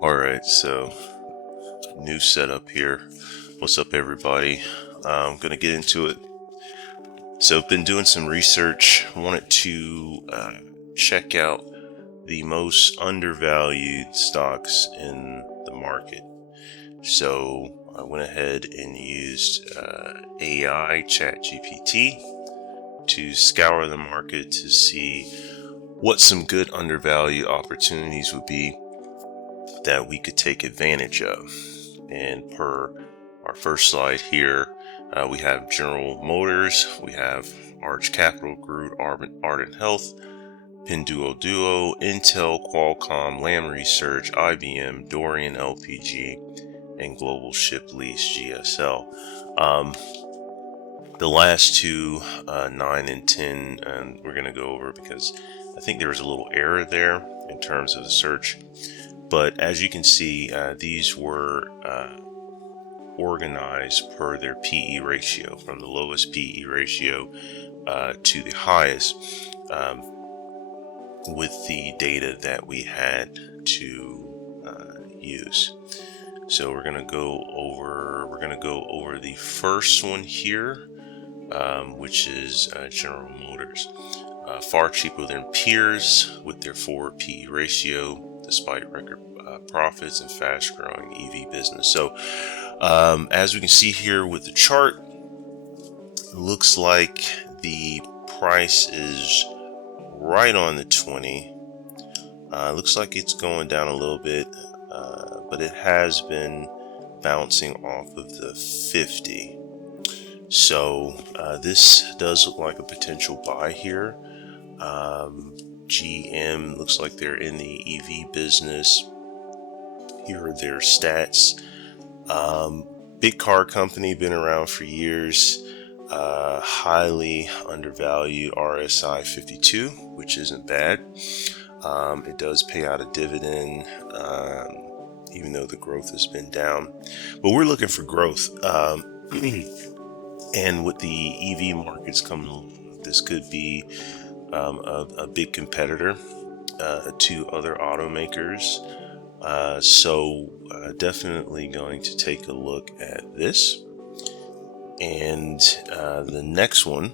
Alright, so new setup here. What's up, everybody? I'm gonna get into it. So I've been doing some research. I wanted to check out the most undervalued stocks in the market. So I went ahead and used AI ChatGPT to scour the market to see what some good undervalued opportunities would be that we could take advantage of. And per our first slide here, we have General Motors, we have Arch Capital Group, Ardent Health, Pinduoduo, Intel, Qualcomm, Lam Research, IBM, Dorian LPG, and Global Ship Lease (GSL). The last two, 9 and 10, and we're going to go over because I think there was a little error there in terms of the search. But as you can see, these were organized per their PE ratio, from the lowest PE ratio to the highest, with the data that we had to use. So we're gonna go over the first one here, which is General Motors. Far cheaper than peers with their forward PE ratio, despite record profits and fast-growing EV business. So, as we can see here with the chart, it looks like the price is right on the 20. Looks like it's going down a little bit, but it has been bouncing off of the 50. So this does look like a potential buy here. GM looks like they're in the EV business. Here are their stats. Big car company, been around for years. Highly undervalued, RSI 52, which isn't bad. It does pay out a dividend, even though the growth has been down. But we're looking for growth. And with the EV markets coming along, this could be a big competitor to other automakers. So definitely going to take a look at this. And the next one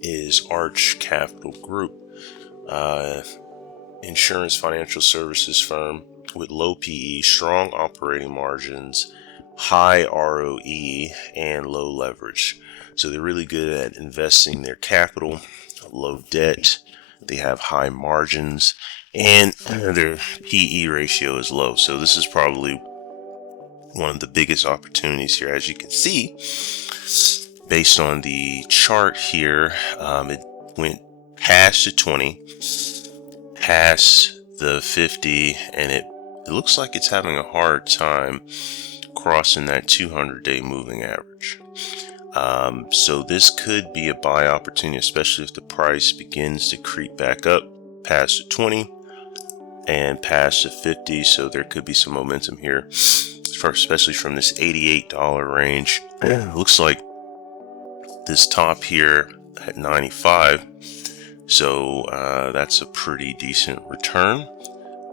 is Arch Capital Group, insurance financial services firm with low PE, strong operating margins, high ROE, and low leverage. So they're really good at investing their capital, low debt. They have high margins, and their PE ratio is low. So this is probably one of the biggest opportunities here. As you can see, based on the chart here, it went past the 20, past the 50, and it looks like it's having a hard time crossing that 200-day moving average. So this could be a buy opportunity, especially if the price begins to creep back up past the 20 and past the 50. So there could be some momentum here, especially from this $88 range. Looks like this top here at 95. So that's a pretty decent return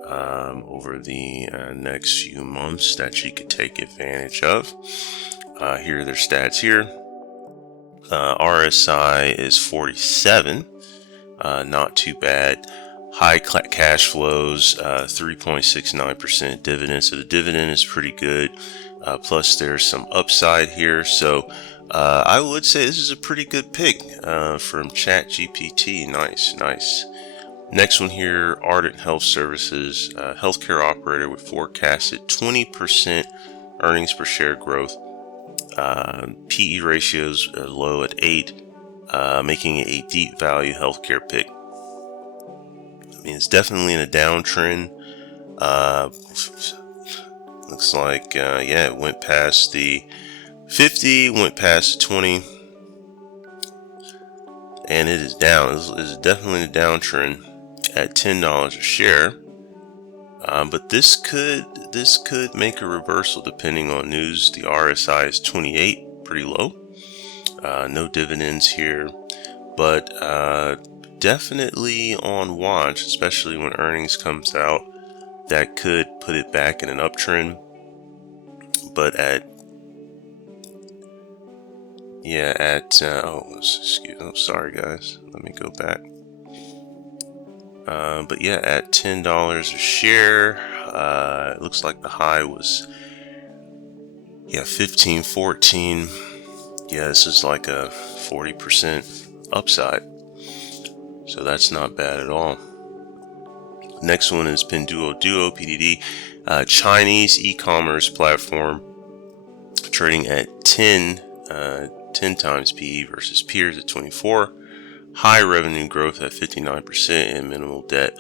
over the next few months that you could take advantage of. Here are their stats here. RSI is 47, not too bad. High cash flows, 3.69% dividend. So the dividend is pretty good. Plus there's some upside here. So I would say this is a pretty good pick from ChatGPT. Nice. Next one here, Ardent Health Services, healthcare operator with forecasted 20% earnings per share growth. PE ratios low at 8, making it a deep value healthcare pick. I mean, it's definitely in a downtrend. Looks like, it went past the 50, went past the 20, and it is down. It's definitely a downtrend at $10 a share. But this could make a reversal depending on news. The RSI is 28, pretty low. No dividends here, but definitely on watch, especially when earnings comes out that could put it back in an uptrend. But sorry guys, let me go back. But yeah, at $10 a share, it looks like the high was 15.14. Yeah, this is like a 40% upside, so that's not bad at all. Next one is Pinduoduo, PDD, Chinese e-commerce platform, trading at 10 times PE versus peers at 24. High revenue growth at 59% and minimal debt.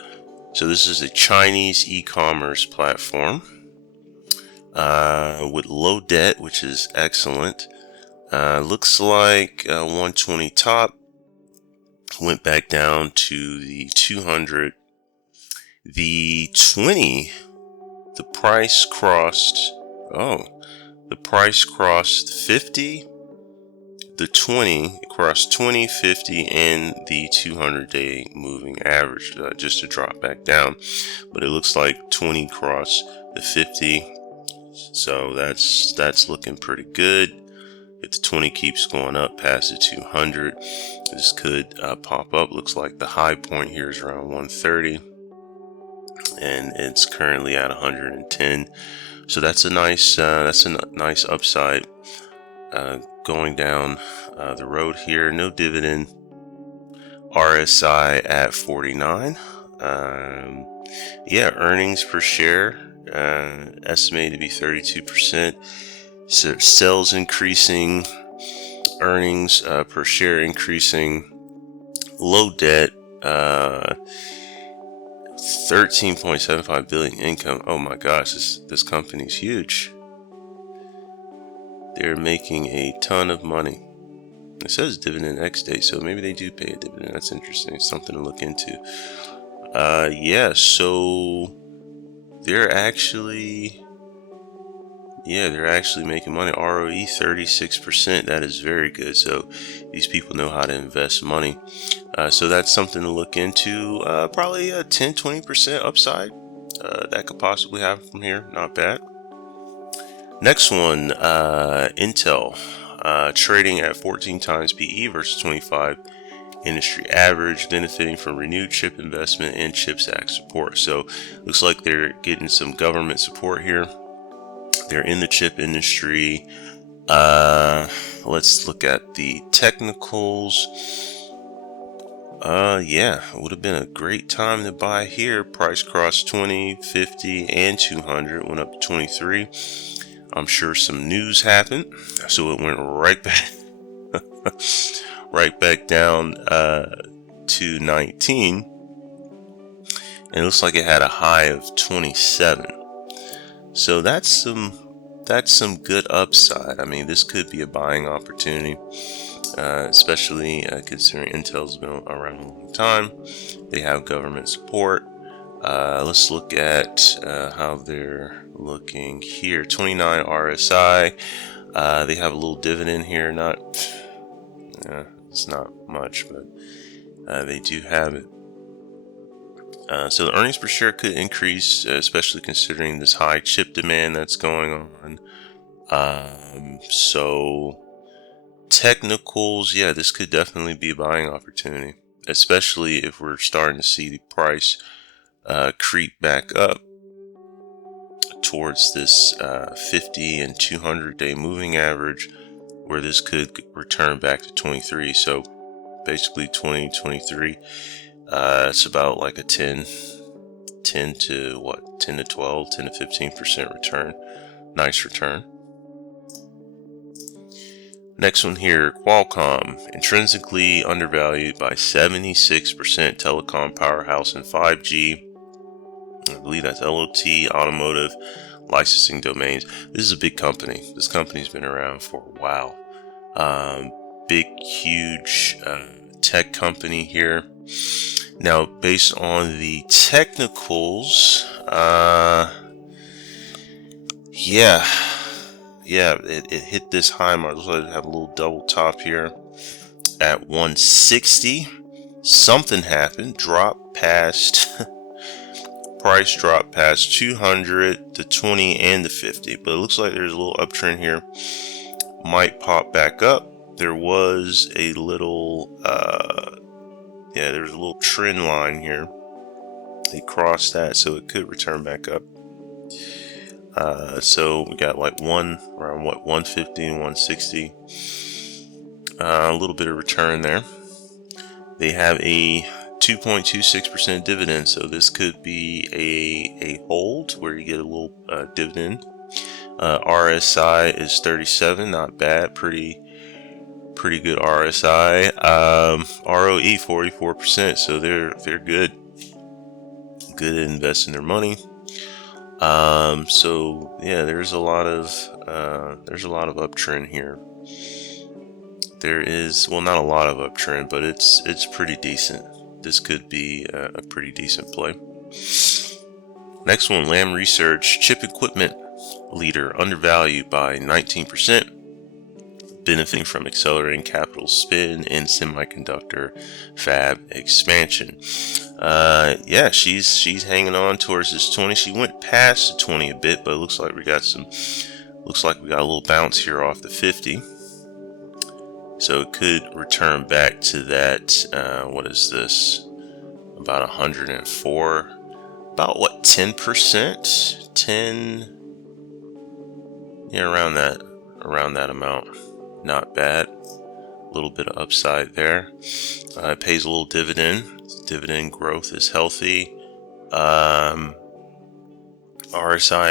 So this is a Chinese e-commerce platform with low debt, which is excellent. Looks like 120 top, went back down to the 200. The 20, the price crossed 50. The 20 crossed 20, 50, and the 200-day moving average, just to drop back down. But it looks like 20 crossed the 50, so that's looking pretty good. If the 20 keeps going up past the 200, this could pop up. Looks like the high point here is around 130, and it's currently at 110. So that's a nice upside. Going down the road here, no dividend. RSI at 49. Earnings per share estimated to be 32%. So sales increasing, earnings per share increasing, low debt, 13.75 billion income. Oh my gosh, this company's huge. They're making a ton of money. It says dividend X date, so maybe they do pay a dividend. That's interesting. It's something to look into. So they're actually making money. ROE 36%. That is very good. So these people know how to invest money. So that's something to look into. Probably a 10-20% upside that could possibly happen from here. Not bad. Next one, Intel, trading at 14 times PE versus 25 industry average, benefiting from renewed chip investment and CHIPS Act support. So looks like they're getting some government support here. They're in the chip industry. Let's look at the technicals. It would have been a great time to buy here. Price crossed 20, 50, and 200. Went up to 23. I'm sure some news happened, so it went right back down to 19, and it looks like it had a high of 27. So that's some good upside. I mean, this could be a buying opportunity, especially considering Intel's been around a long time. They have government support. Let's look at how they're looking here. 29 RSI. They have a little dividend here. It's not much, but they do have it. So the earnings per share could increase, especially considering this high chip demand that's going on. So technicals, this could definitely be a buying opportunity, especially if we're starting to see the price creep back up towards this 50 and 200-day moving average, where this could return back to 23. So basically 2023, it's about like a 10 to 12, 10 to 15% return. Nice return. Next one here, Qualcomm, intrinsically undervalued by 76%, telecom powerhouse in 5G. I believe that's LOT, automotive, licensing domains. This is a big company. This company's been around for a while. Big, huge tech company here. Now, based on the technicals, it hit this high mark. Looks like it have a little double top here at 160. Something happened, dropped past Price dropped past 200, the 20, and the 50, but it looks like there's a little uptrend here. Might pop back up. There was a little, there's a little trend line here. They crossed that, so it could return back up. So we got like around 150 and 160. A little bit of return there. They have a 2.26% dividend, so this could be a hold where you get a little dividend. RSI is 37, not bad, pretty good RSI. ROE 44%, so they're good at investing their money. So yeah, there's a lot of uptrend here. There is, well, not a lot of uptrend, but it's pretty decent. This could be a pretty decent play. Next one, Lam Research, chip equipment leader, undervalued by 19%, benefiting from accelerating capital spend and semiconductor fab expansion. She's hanging on towards this 20. She went past the 20 a bit, but it looks like we got a little bounce here off the 50. So it could return back to that, what is this? About 104. About what, 10%? 10? Yeah, around that amount. Not bad. A little bit of upside there. It pays a little dividend. Dividend growth is healthy. RSI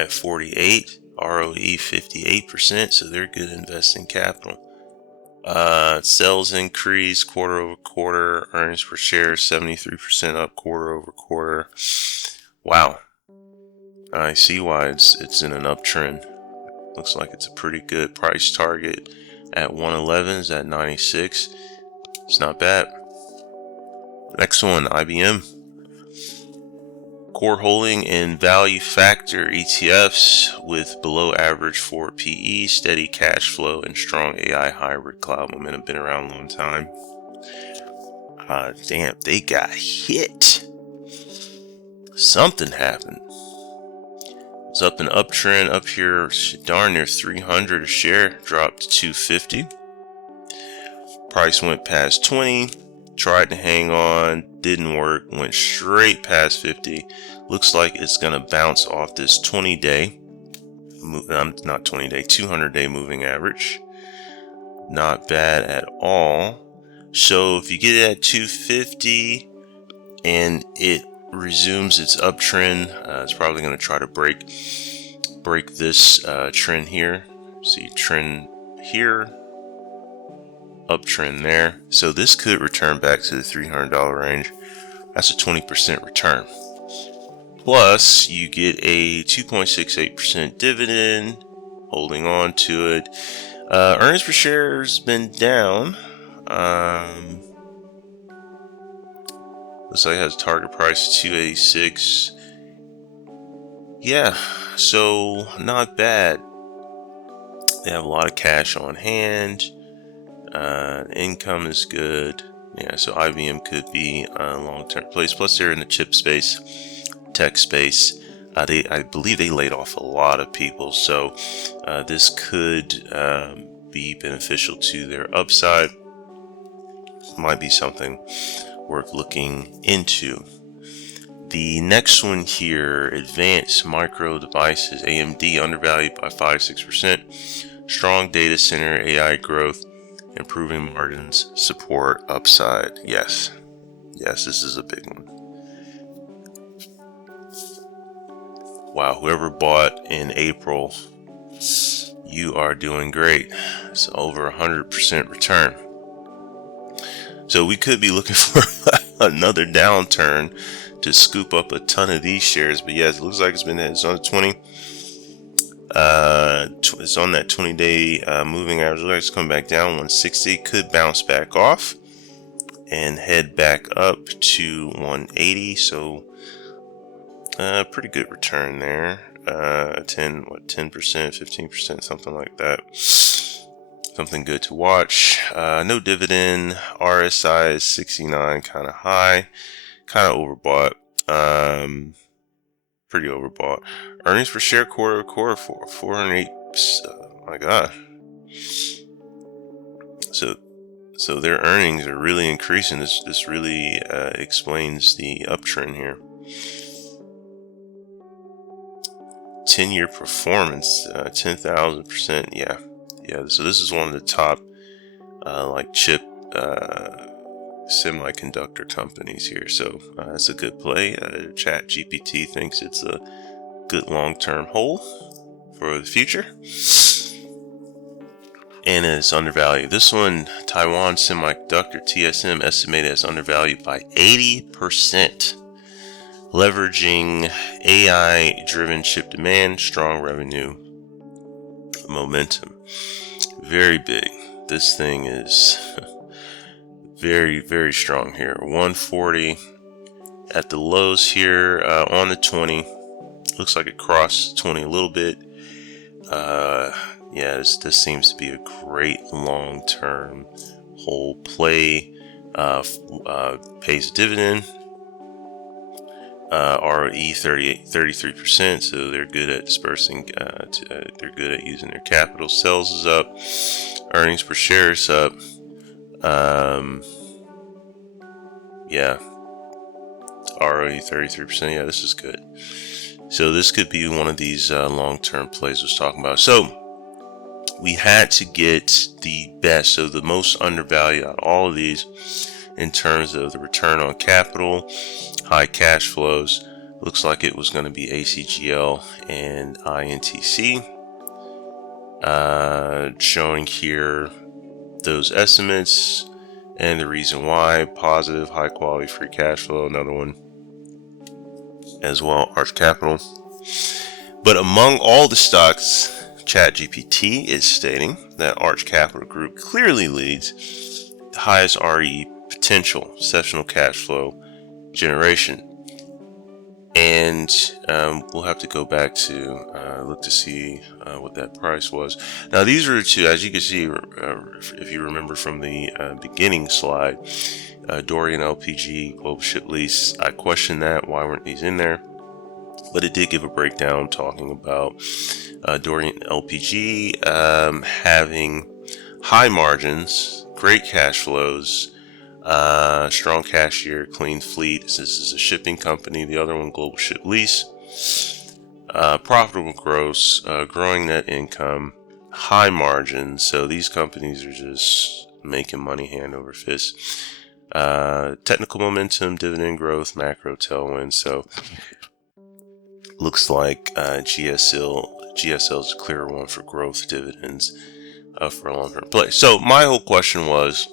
at 48. ROE 58%. So they're good investing capital. Sales increase quarter over quarter. Earnings per share 73% up quarter over quarter. Wow. I see why it's in an uptrend. Looks like it's a pretty good price target at 111, is at 96. It's not bad. Next one, IBM. Core holding in value factor ETFs with below average for PE, steady cash flow, and strong AI hybrid cloud momentum. Been around a long time. Damn, they got hit. Something happened. It's up an uptrend up here, darn near 300 a share, dropped to 250. Price went past 20, tried to hang on, didn't work, went straight past 50. Looks like it's gonna bounce off this 200-day moving average. Not bad at all. So if you get it at 250 and it resumes its uptrend, it's probably going to try to break this trend here. See, trend here, uptrend there. So this could return back to the $300 range. That's a 20% return. Plus, you get a 2.68% dividend. Holding on to it. Earnings per share has been down. Looks like it has a target price 286. Yeah, so not bad. They have a lot of cash on hand. Income is good. Yeah, so IBM could be a long-term place. Plus, they're in the chip space, tech space. I believe they laid off a lot of people, so this could be beneficial to their upside. Might be something worth looking into. The next one here, Advanced Micro Devices, AMD, undervalued by 5-6%. Strong data center AI growth, improving margins, support upside. Yes, this is a big one. Wow, whoever bought in April, you are doing great. It's over 100% return. So we could be looking for another downturn to scoop up a ton of these shares. But yes, it looks like it's on the 20. It's on that 20-day moving average. Looks like it's coming back down 160. Could bounce back off and head back up to 180. So pretty good return there. 10%, 15%, something like that. Something good to watch. No dividend. RSI is 69, kind of high, kind of overbought. pretty overbought. Earnings per share quarter to quarter for 408. My God. So their earnings are really increasing. This really explains the uptrend here. 10-year performance, 10,000%. Yeah. So this is one of the top like chip semiconductor companies here. So it's a good play. ChatGPT thinks it's a good long-term hold for the future. And it's undervalued. This one, Taiwan Semiconductor, TSM, estimated as undervalued by 80%, leveraging AI-driven chip demand, strong revenue momentum. Very big. This thing is very, very strong here. 140 at the lows here on the 20. Looks like it crossed 20 a little bit. Yeah, this seems to be a great long-term hold play. Pays a dividend. ROE 33%. So they're good at dispersing. They're good at using their capital. Sales is up. Earnings per share is up. Yeah. ROE 33%. Yeah, this is good. So this could be one of these long-term plays I was talking about. So we had to get the best, so the most undervalued out of all of these in terms of the return on capital, high cash flows. Looks like it was going to be ACGL and INTC. Showing here those estimates and the reason why. Positive, high quality free cash flow. Another one as well, Arch Capital. But among all the stocks, ChatGPT is stating that Arch Capital Group clearly leads the highest RE potential, exceptional cash flow generation. And we'll have to go back to look to see what that price was. Now, these are the two, as you can see, if you remember from the beginning slide, Dorian LPG, Global Ship Lease. I questioned that. Why weren't these in there? But it did give a breakdown talking about Dorian LPG having high margins, great cash flows, strong cashier, clean fleet. This is a shipping company. The other one, Global Ship Lease, profitable growth, growing net income, high margins. So these companies are just making money hand over fist. Technical momentum, dividend growth, macro tailwind. So looks like GSL is a clear one for growth dividends for a long-term play. So my whole question was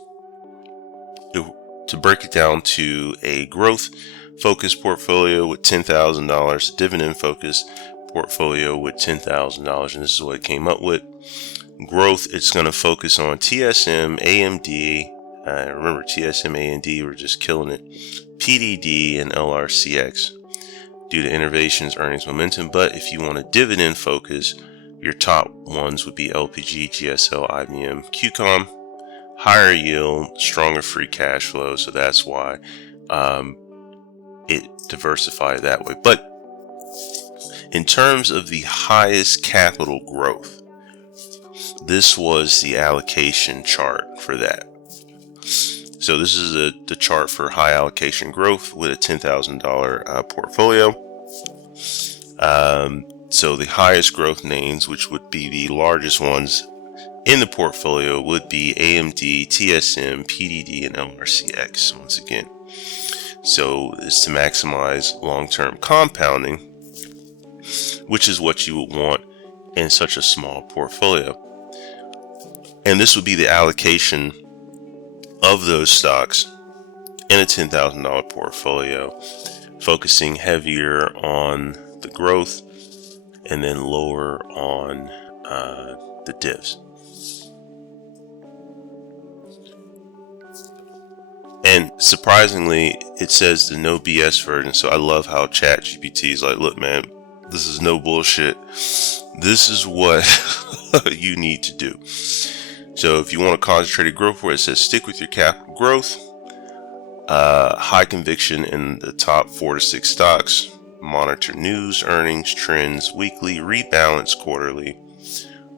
to break it down to a growth-focused portfolio with $10,000, dividend-focused portfolio with $10,000, and this is what it came up with. Growth, it's going to focus on TSM, AMD. Remember, TSM, AMD were just killing it. PDD and LRCX. Due to innovations, earnings momentum. But if you want a dividend focus, your top ones would be LPG, GSL, IBM, Qualcomm. Higher yield, stronger free cash flow. So that's why it diversified that way. But in terms of the highest capital growth, this was the allocation chart for that. So this is the chart for high allocation growth with a $10,000 portfolio. So the highest growth names, which would be the largest ones in the portfolio, would be AMD, TSM, PDD, and LRCX once again. So it's to maximize long-term compounding, which is what you would want in such a small portfolio. And this would be the allocation of those stocks in a $10,000 portfolio, focusing heavier on the growth and then lower on the divs. And surprisingly, it says the no BS version. So I love how ChatGPT is like, look, man, this is no bullshit. This is what you need to do. So if you want a concentrated growth, where it says stick with your capital growth, high conviction in the top 4 to 6 stocks, monitor news, earnings, trends weekly, rebalance quarterly,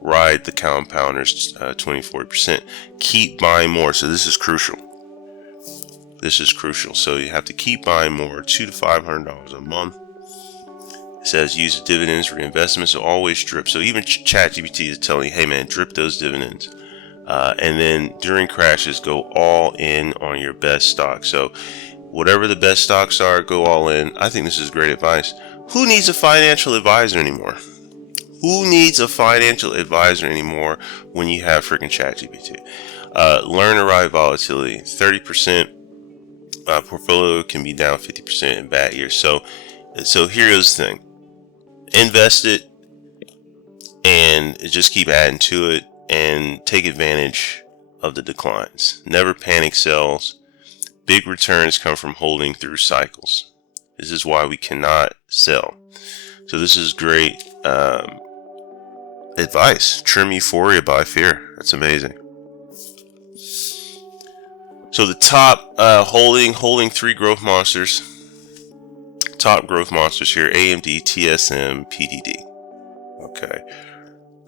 ride the compounders 20-40%. Keep buying more. So this is crucial. This is crucial. So you have to keep buying more, $200 to $500 a month. It says use dividends, reinvestment, so always drip. So even ChatGPT is telling you, hey man, drip those dividends. And then during crashes, go all in on your best stocks. So whatever the best stocks are, go all in. I think this is great advice. Who needs a financial advisor anymore? Who needs a financial advisor anymore when you have freaking ChatGPT? Learn to ride volatility. 30% portfolio can be down 50% in bad years. So here's the thing. Invest it and just keep adding to it and take advantage of the declines. Never panic sells. Big returns come from holding through cycles. This is why we cannot sell. So this is great advice. Trim euphoria by fear. That's amazing. So the top holding three growth monsters. Top growth monsters here: AMD, TSM, PDD. Okay.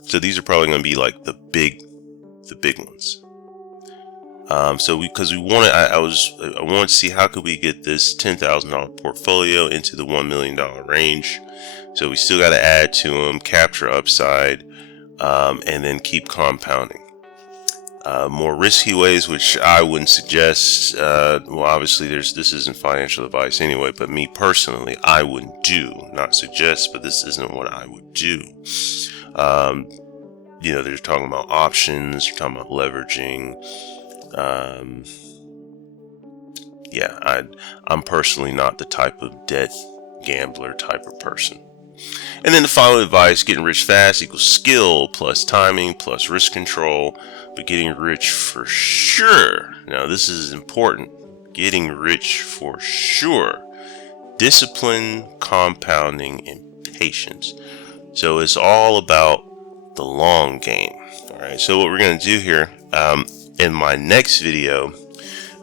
So these are probably going to be like the big ones. Because we wanted, I wanted to see how could we get this $10,000 portfolio into the $1 million range. So we still got to add to them, capture upside, and then keep compounding. More risky ways, which I wouldn't suggest. Well, obviously this isn't financial advice anyway, but me personally, I wouldn't do, not suggest, but this isn't what I would do. They're talking about options, they're talking about leveraging. I'm personally not the type of debt gambler type of person. And then the final advice: getting rich fast equals skill plus timing plus risk control, but getting rich for sure. Now this is important. Getting rich for sure. Discipline, compounding, and patience. So it's all about the long game. All right. So what we're going to do here, in my next video,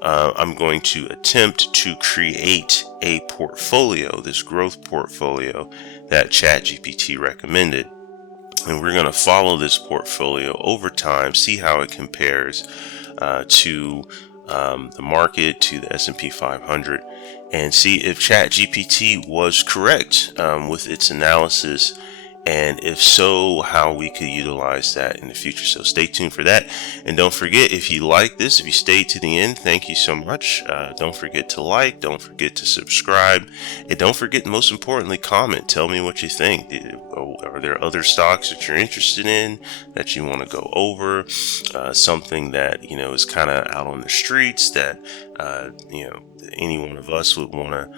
I'm going to attempt to create a portfolio, this growth portfolio that ChatGPT recommended. And we're going to follow this portfolio over time, see how it compares to the market, to the S&P 500, and see if ChatGPT was correct with its analysis, and if so, how we could utilize that in the future. So stay tuned for that. And don't forget, if you like this, if you stayed to the end, thank you so much. Don't forget to like, don't forget to subscribe, and don't forget, most importantly, comment. Tell me what you think. Are there other stocks that you're interested in that you want to go over? Something that, is kind of out on the streets that, any one of us would want to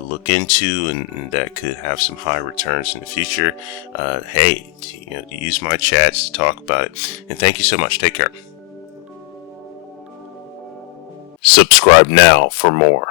look into and that could have some high returns in the future. Hey, use my chats to talk about it. And thank you so much. Take care. Subscribe now for more.